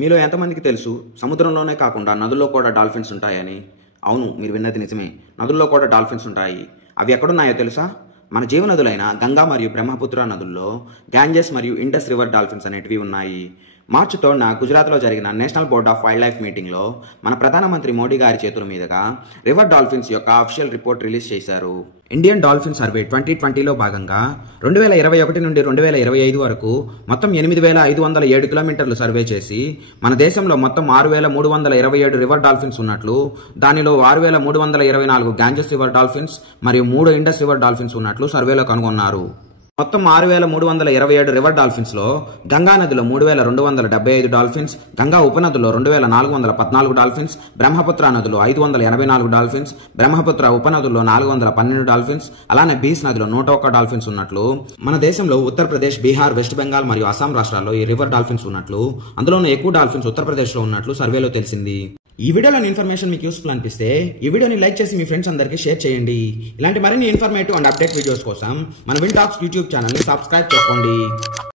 మీలో ఎంతమందికి తెలుసు సముద్రంలోనే కాకుండా నదుల్లో కూడా డాల్ఫిన్స్ ఉంటాయని? అవును, మీరు విన్నది నిజమే. నదుల్లో కూడా డాల్ఫిన్స్ ఉంటాయి. అవి ఎక్కడున్నాయో తెలుసా? మన జీవనదులైన గంగా మరియు బ్రహ్మపుత్ర నదుల్లో గ్యాంజెస్ మరియు ఇండస్ రివర్ డాల్ఫిన్స్ అనేటివి ఉన్నాయి. మార్చి 3న గుజరాత్లో జరిగిన national board of wild life మీటింగ్లో మన ప్రధానమంత్రి మోడీ గారి చేతుల మీదుగా రివర్ డాల్ఫిన్స్ యొక్క అఫీషియల్ రిపోర్ట్ రిలీజ్ చేశారు. ఇండియన్ డాల్ఫిన్ సర్వే 2020లో భాగంగా 2021 నుండి 2025 వరకు మొత్తం 8,507 కిలోమీటర్లు సర్వే చేసి మన దేశంలో మొత్తం 6,327 రివర్ డాల్ఫిన్స్ ఉన్నట్లు, దానిలో 6,324 గ్యాంజెస్ రివర్ డాల్ఫిన్స్ మరియు 3 ఇండస్ రివర్ డాల్ఫిన్స్ ఉన్నట్లు సర్వేలో కనుగొన్నారు. మొత్తం 6,327 రివర్ డాల్ఫిన్స్ లో గంగా నదిలో 3,275 డాల్ఫిన్స్, గంగా ఉపనదులో 2,414 డాల్ఫిన్స్, బ్రహ్మపుత్ర నదిలో 584 డాల్ఫిన్స్, బ్రహ్మపుత్ర ఉపనదుల్లో 412 డాల్ఫిన్స్, అలానే బీస్ నదిలో 101 డాల్ఫిన్స్ ఉన్నట్లు, మన దేశంలో ఉత్తరప్రదేశ్, బీహార్, వెస్ట్ బెంగాల్ మరియు అస్సాం రాష్ట్రాల్లో ఈ రివర్ డాల్ఫిన్స్ ఉన్నట్లు, అందులోనూ ఎక్కువ డాల్ఫిన్స్ ఉత్తరప్రదేశ్ లో ఉన్నట్లు సర్వేలో తెలిసింది. ఈ వీడియోలోని ఇన్ఫర్మేషన్ మీకు యూస్ఫుల్ అనిపిస్తే ఈ వీడియోని లైక్ చేసి మీ ఫ్రెండ్స్ అందరికీ షేర్ చేయండి. ఇలాంటి మరిన్ని ఇన్ఫర్మేటివ్ అండ్ అప్డేట్ వీడియోస్ కోసం మన విన్ టాక్స్ యూట్యూబ్ ఛానల్ని సబ్స్క్రైబ్ చేసుకోండి.